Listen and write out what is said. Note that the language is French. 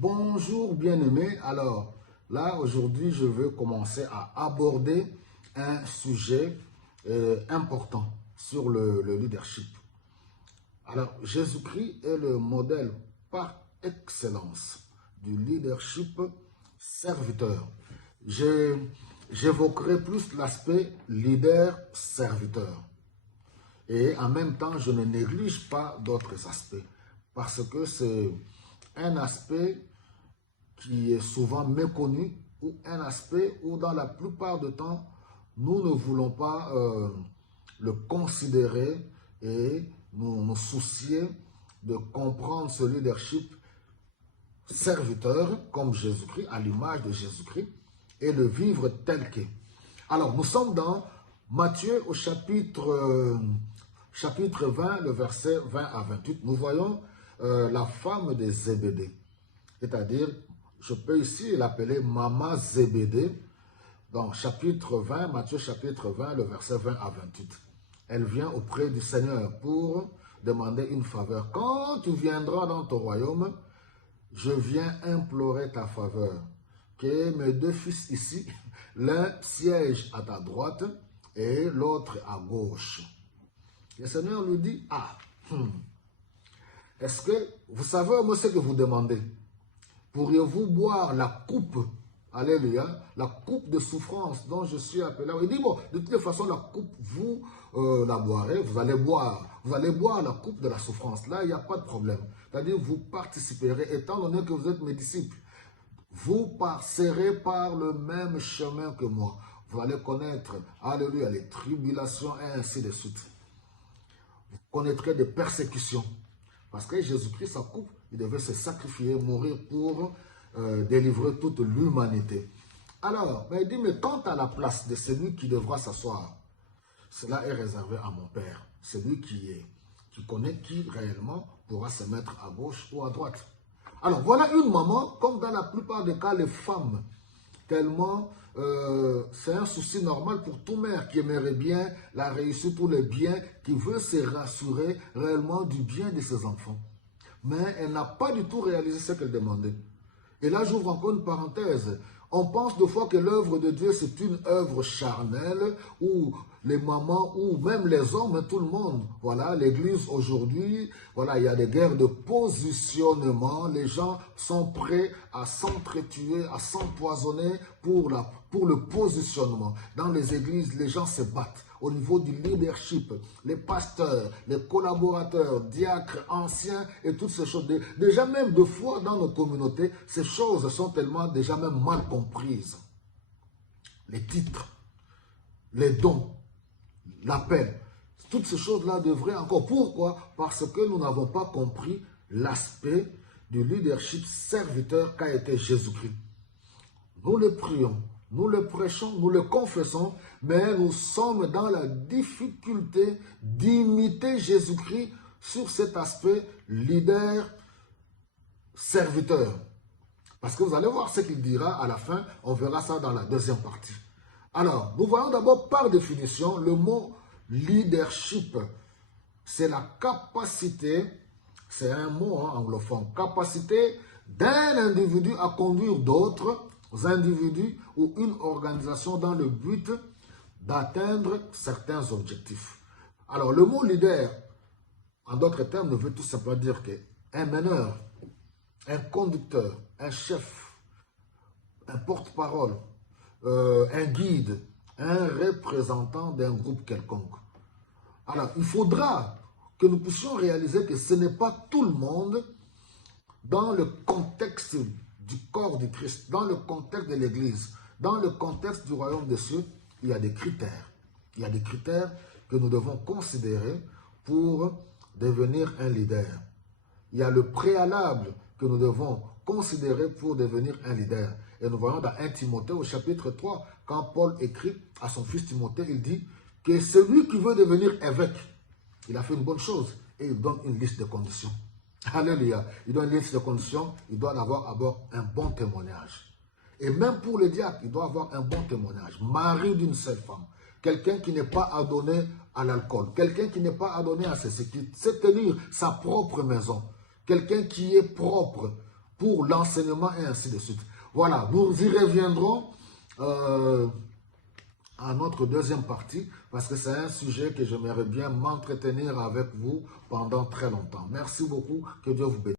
Bonjour bien-aimés. Alors là, aujourd'hui, je veux commencer à aborder un sujet important sur le leadership. Alors, Jésus-Christ est le modèle par excellence du leadership serviteur. J'évoquerai plus l'aspect leader-serviteur. Et en même temps, je ne néglige pas d'autres aspects parce que c'est un aspect qui est souvent méconnu ou un aspect où dans la plupart du temps, nous ne voulons pas le considérer et nous soucier de comprendre ce leadership serviteur comme Jésus-Christ, à l'image de Jésus-Christ, et le vivre tel qu'est. Alors, nous sommes dans Matthieu au chapitre 20, le verset 20 à 28. Nous voyons la femme de Zébédée, c'est-à-dire, je peux ici l'appeler Maman Zébédée, dans chapitre 20, Matthieu chapitre 20, le verset 20 à 28. Elle vient auprès du Seigneur pour demander une faveur. Quand tu viendras dans ton royaume, je viens implorer ta faveur. Que mes deux fils ici, l'un siège à ta droite et l'autre à gauche. Le Seigneur lui dit, est-ce que vous savez moi ce que vous demandez? Pourriez-vous boire la coupe, alléluia, la coupe de souffrance dont je suis appelé? Il dit, bon, de toute façon, la coupe, vous la boirez, vous allez boire la coupe de la souffrance. Là, il n'y a pas de problème. C'est-à-dire, vous participerez, étant donné que vous êtes mes disciples. Vous passerez par le même chemin que moi. Vous allez connaître, alléluia, les tribulations et ainsi de suite. Vous connaîtrez des persécutions. Parce que Jésus-Christ, sa coupe, il devait se sacrifier, mourir pour délivrer toute l'humanité. Alors, il dit, mais quant à la place de celui qui devra s'asseoir, cela est réservé à mon Père. Celui qui connaît qui réellement pourra se mettre à gauche ou à droite. Alors, voilà une maman, comme dans la plupart des cas, les femmes, tellement c'est un souci normal pour tout mère qui aimerait bien la réussite ou le bien, qui veut se rassurer réellement du bien de ses enfants. Mais elle n'a pas du tout réalisé ce qu'elle demandait. Et là, j'ouvre encore une parenthèse. On pense de fois que l'œuvre de Dieu, c'est une œuvre charnelle où les mamans ou même les hommes, tout le monde, voilà, l'église aujourd'hui, voilà, il y a des guerres de positionnement. Les gens sont prêts à s'entretuer, à s'empoisonner pour le positionnement. Dans les églises, les gens se battent. Au niveau du leadership, les pasteurs, les collaborateurs, diacres, anciens et toutes ces choses. Déjà même de fois dans nos communautés, ces choses sont tellement déjà même mal comprises. Les titres, les dons, l'appel, toutes ces choses-là devraient encore. Pourquoi? Parce que nous n'avons pas compris l'aspect du leadership serviteur qu'a été Jésus-Christ. Nous le prions. Nous le prêchons, nous le confessons, mais nous sommes dans la difficulté d'imiter Jésus-Christ sur cet aspect leader-serviteur. Parce que vous allez voir ce qu'il dira à la fin, on verra ça dans la deuxième partie. Alors, nous voyons d'abord par définition le mot leadership. C'est la capacité, c'est un mot anglophone, capacité d'un individu à conduire d'autres individus ou une organisation dans le but d'atteindre certains objectifs. Alors, le mot leader, en d'autres termes, ne veut tout simplement dire qu'un meneur, un conducteur, un chef, un porte-parole, un guide, un représentant d'un groupe quelconque. Alors, il faudra que nous puissions réaliser que ce n'est pas tout le monde dans le contexte du corps du Christ, dans le contexte de l'Église, dans le contexte du royaume des cieux, il y a des critères. Il y a des critères que nous devons considérer pour devenir un leader. Il y a le préalable que nous devons considérer pour devenir un leader. Et nous voyons dans 1 Timothée au chapitre 3, quand Paul écrit à son fils Timothée, il dit que celui qui veut devenir évêque, il a fait une bonne chose et il donne une liste de conditions. Alléluia. Il doit une liste de conditions, il doit avoir d'abord un bon témoignage. Et même pour le diacre, il doit avoir un bon témoignage. Mari d'une seule femme. Quelqu'un qui n'est pas adonné à l'alcool. Quelqu'un qui n'est pas adonné à ses sécurités. C'est tenir sa propre maison. Quelqu'un qui est propre pour l'enseignement et ainsi de suite. Voilà, nous y reviendrons à notre deuxième partie parce que c'est un sujet que j'aimerais bien m'entretenir avec vous pendant très longtemps. Merci beaucoup, que Dieu vous bénisse.